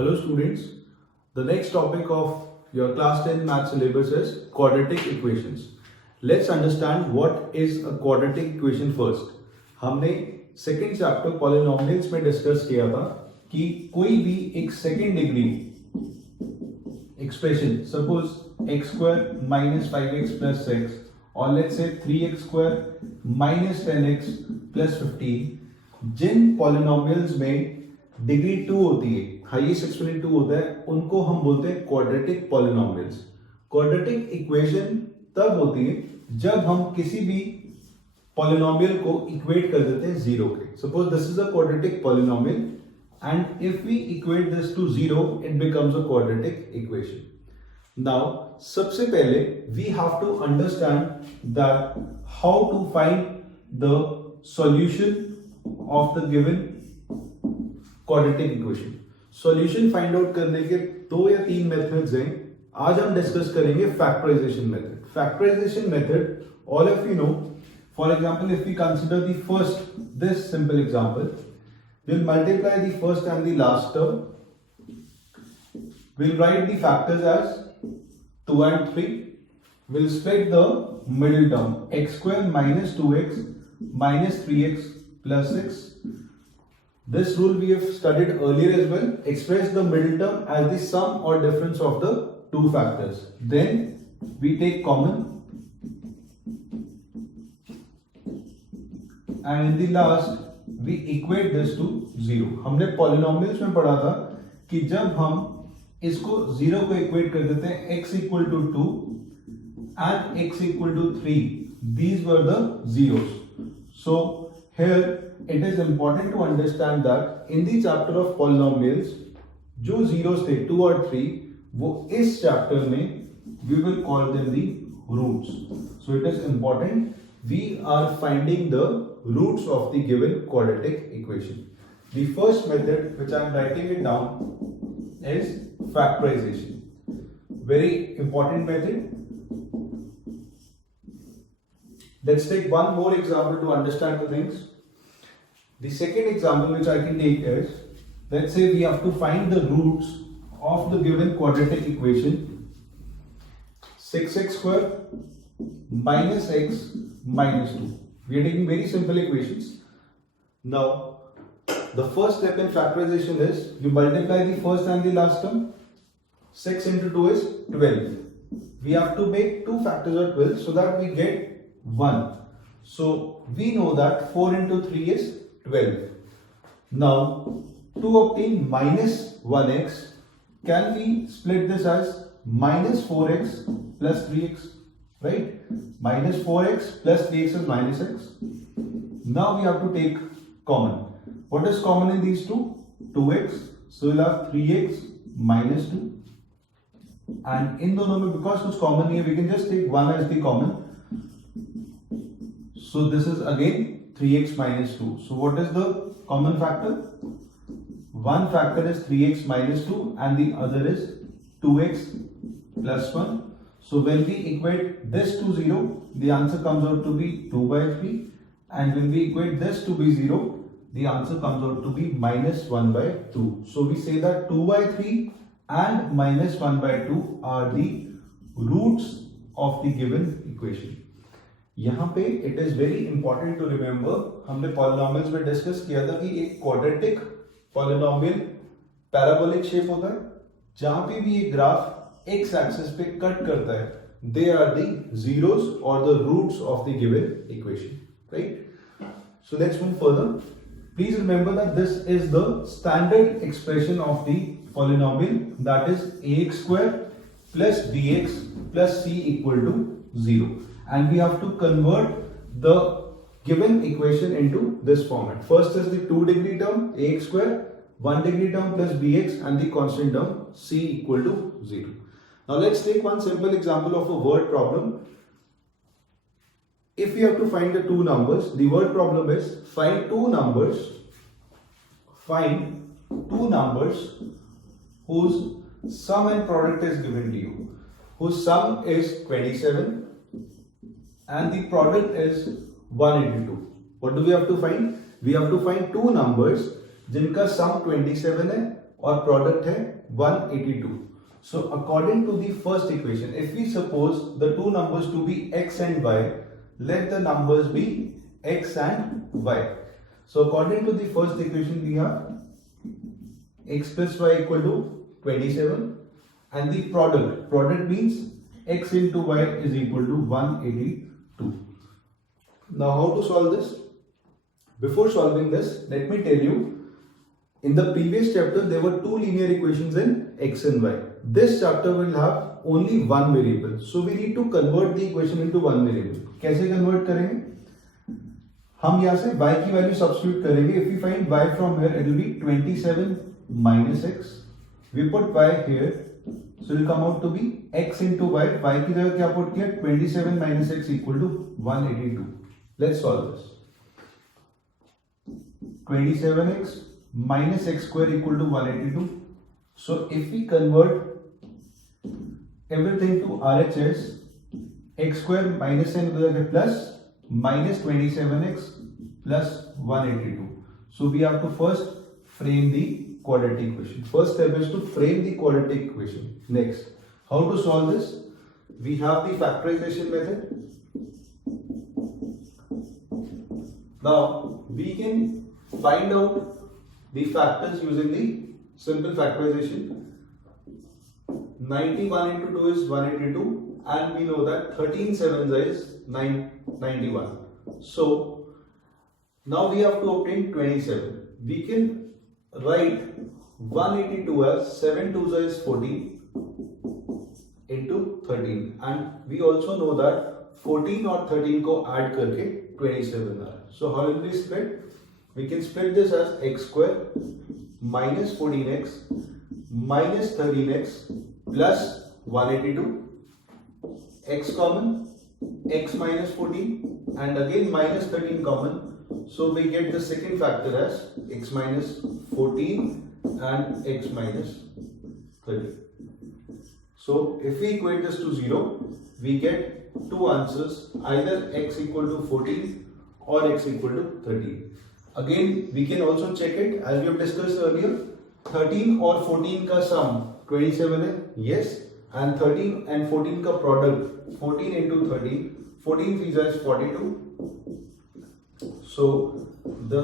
Hello students, the next topic of your class 10 math syllabus is quadratic equations. Let's understand what is a quadratic equation first. हमने second chapter polynomials में discuss किया था कि कोई भी एक second degree expression suppose x square minus 5x plus 6 और let's say 3x square minus 10x plus 15, जिन पॉलिनोमियल्स में डिग्री 2 होती है, हाईएस्ट एक्सपोनेंट 2 होता है, उनको हम बोलते हैं क्वाड्रेटिक पॉलिनोमियल्स। क्वाड्रेटिक इक्वेशन तब होती है जब हम किसी भी पॉलिनोमियल को इक्वेट कर देते हैं जीरो के। Suppose this is a quadratic polynomial and if we equate this to 0 it becomes a quadratic equation. Now सबसे पहले we have to understand that how to find the solution of the given quadratic equation. Solution find out करने के 2 या 3 methods हैं। आज हम discuss करेंगे factorization method. Factorization method, all of you know, for example if we consider the first, this simple example, we'll multiply the first and the last term. We'll write the factors as 2 and 3. We'll split the middle term, x square minus 2x minus 3x plus 6. This rule we have studied earlier as well. Express the middle term as the sum or difference of the two factors. Then we take common. And in the last we equate this to 0. हमने polynomials में पढ़ा था कि जब हम इसको 0 को equate कर देते हैं x equal to 2 and x equal to 3, these were the zeros. So here it is important to understand that in the chapter of polynomials जो zeros थे 2 और 3, वो इस chapter में we will call them the roots. So it is important we are finding the roots of the given quadratic equation. The first method, which I am writing it down, is factorization. Very important method. Let's take one more example to understand the things. The second example which I can take is, let's say we have to find the roots of the given quadratic equation 6x square minus x minus 2. We are taking very simple equations. Now, the first step in factorization is you multiply the first and the last term. 6 into 2 is 12. We have to make two factors of 12 so that we get 1. So, we know that 4 into 3 is 12. Now, to obtain minus 1x, can we split this as minus 4x plus 3x? Right? Minus 4x plus 3x is minus x. Now we have to take common. What is common in these two? 2x. So we'll have 3x minus 2. And in दोनों में because कुछ common नहीं है, we can just take 1 as the common. So this is again 3x minus 2. So what is the common factor? One factor is 3x minus 2 and the other is 2x plus 1. So when we equate this to 0, the answer comes out to be 2 by 3. And when we equate this to be 0, the answer comes out to be minus 1 by 2. So we say that 2 by 3 and minus 1 by 2 are the roots of the given equation. यहाँ पे it is very important to remember, हमने polynomials में discuss किया था कि एक quadratic polynomial parabolic shape होता है, जहाँ पे भी ये ग्राफ x axis पे कट करता है, they are the zeros or the roots of the given equation, right? So let's move further. Please remember that this is the standard expression of the polynomial, that is ax square plus bx plus c equal to 0, and we have to convert the given equation into this format. First is the 2 degree term ax square, 1 degree term plus bx, and the constant term c equal to 0. Now let's take one simple example of a word problem. If we have to find the two numbers, the word problem is find two numbers whose sum and product is given to you, whose sum is 27 and the product is 1 into 2. What do we have to find? We have to find two numbers जिनका sum 27 है और product है 182. So according to the first equation, if we suppose the two numbers to be x and y, let the numbers be x and y. So according to the first equation, we have x plus y equal to 27, and the product means x into y is equal to 182. Now how to solve this? Before solving this, let me tell you, in the previous chapter there were two linear equations in x and y. This chapter will have only one variable, so we need to convert the equation into one variable. कैसे convert करेंगे? हम यहाँ से y की value substitute करेंगे. If we find y from here, it will be 27 minus x. We put y here, so it will come out to be x into y. Y की जगह क्या पुट किया? 27 minus x equal to 182. Let's solve this. 27x minus x square equal to 182. So if we convert everything to RHS, x square minus n plus minus 27x plus 182. So we have to first frame the quadratic equation. First step is to frame the quadratic equation. Next, how to solve this? We have the factorization method. Now we can find out the factors using the simple factorization. 91 into 2 is 182, and we know that 13 sevens is 91. So now we have to obtain 27. We can write 182 as 7 2s is 14 into 13, and we also know that 14 और 13 को add करके 27 आ रहा है. So how will we split? We can split this as x square minus 14x minus 13x plus 182, x common, x minus 14, and again minus 13 common. So we get the second factor as x minus 14 and x minus 13. So if we equate this to 0, we get two answers, either x equal to 14 or x equal to 13. Again, we can also check it as we have discussed earlier. 13 और 14 का sum 27 है, yes, and 13 and 14 का product 14 into 13, 14 3s is 42. So the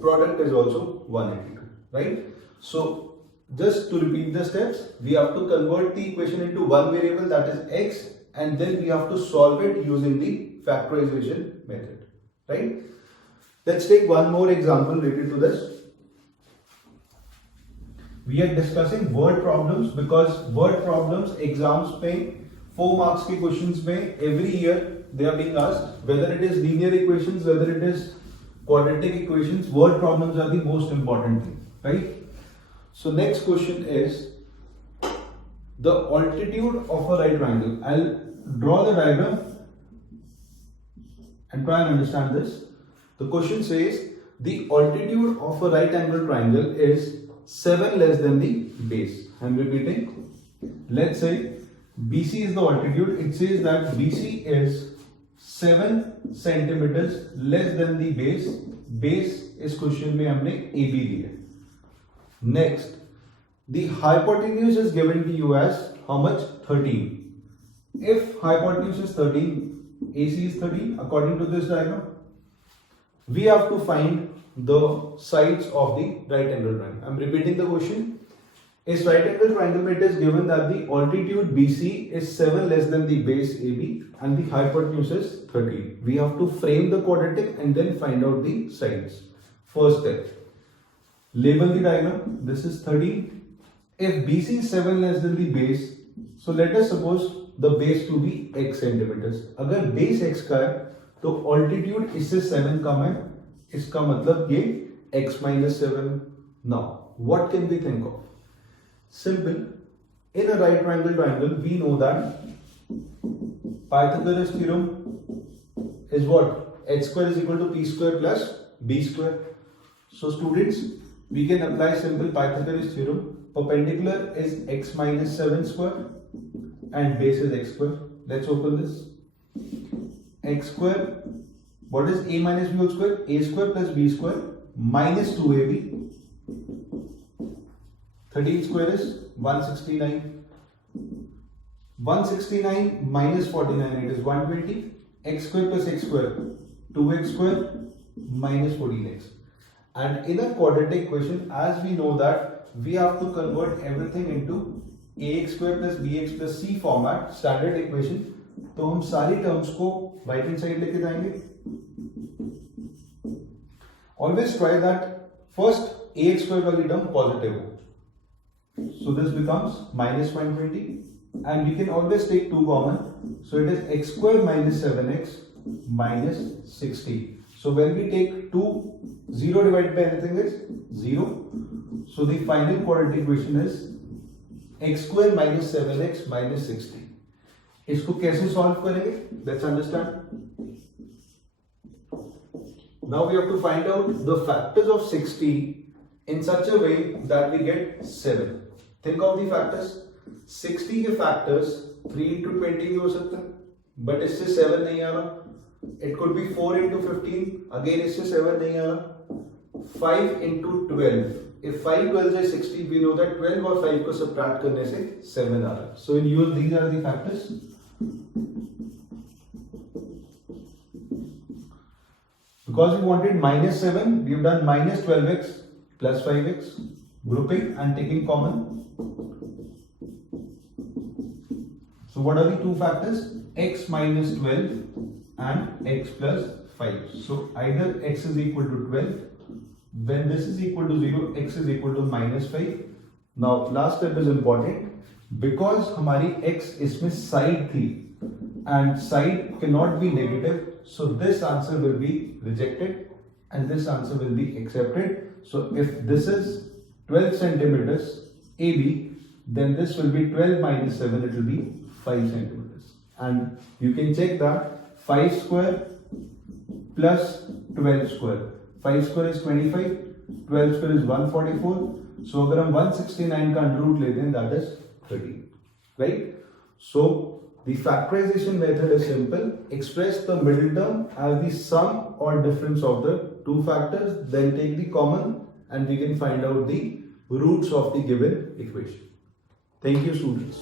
product is also 182, right? So just to repeat the steps, we have to convert the equation into one variable, that is x, and then we have to solve it using the factorization method, right? Let's take one more example related to this. We are discussing word problems because word problems exams पे 4 marks के questions में every year they are being asked. Whether it is linear equations, whether it is quadratic equations, word problems are the most important thing, right? So next question is the altitude of a right triangle. I'll draw the diagram and try and understand this. The question says the altitude of a right angle triangle is 7 less than the base. I'm repeating. Let's say BC is the altitude. It says that BC is 7 centimeters less than the base. Base is question में हमने AB लिया. Next, the hypotenuse is given to you as how much? 13. If hypotenuse is 13, AC is 13 according to this diagram. We have to find the sides of the right angle triangle. I'm repeating the question. Is right angle triangle, it is given that the altitude BC is 7 less than the base AB and the hypotenuse is 13. We have to frame the quadratic and then find out the sides. First step, label the diagram. This is 13. If BC is 7 less than the base, so let us suppose the base to be x centimeters. अगर base x का है तो altitude इससे 7 कम है, इसका मतलब ये x minus 7. Now what can we think of? Simple. In a right triangle we know that Pythagoras theorem is what? H square is equal to p square plus b square. So students, we can apply simple Pythagoras theorem. Perpendicular is x minus 7 square and base is x square. Let's open this. X square, what is a minus b whole square? A square plus b square minus 2ab. 13 square is 169. 169 minus 49, it is 120. X square plus x square, 2x square minus 14x. And in a quadratic equation, as we know that we have to convert everything into ax square plus bx plus c format, standard equation. तो हम सारी terms को right hand side लेके जाएंगे. Always try that first ax square वाली term positive हो. So this becomes minus 120, and we can always take 2 common. So it is x square minus 7x minus 60. So when we take 2, 0 divided by anything is 0. So the final quadratic equation is x square minus 7x minus 60. इसको कैसे solve करेंगे? Let's understand. Now we have to find out the factors of 60 in such a way that we get 7. Think of the factors. 60 के factors 3 into 20 भी हो सकते हैं, but इससे 7 नहीं आ रहा. It could be 4 into 15, again इससे 7 नहीं आ रहा. 5 into 12. If 5 12 is 60, we know that 12 और 5 को subtract करने से 7 आ रहा. So in use these are the factors. Because we wanted minus 7, we have done minus 12x plus 5x, grouping and taking common. So what are the two factors? X minus 12 and x plus 5. So either x is equal to 12, when this is equal to 0, x is equal to minus 5. Now last step is important, because हमारी x इसमें side थी and side cannot be negative, so this answer will be rejected and this answer will be accepted. So if this is 12 centimeters AB, then this will be 12 minus 7, it will be 5 centimeters. And you can check that 5 square plus 12 square. 5 square is 25, 12 square is 144. So अगर हम 169 का under root लेते हैं, that is 13, right? So the factorization method is simple. Express the middle term as the sum or difference of the two factors, then take the common and we can find out the roots of the given equation. Thank you, students.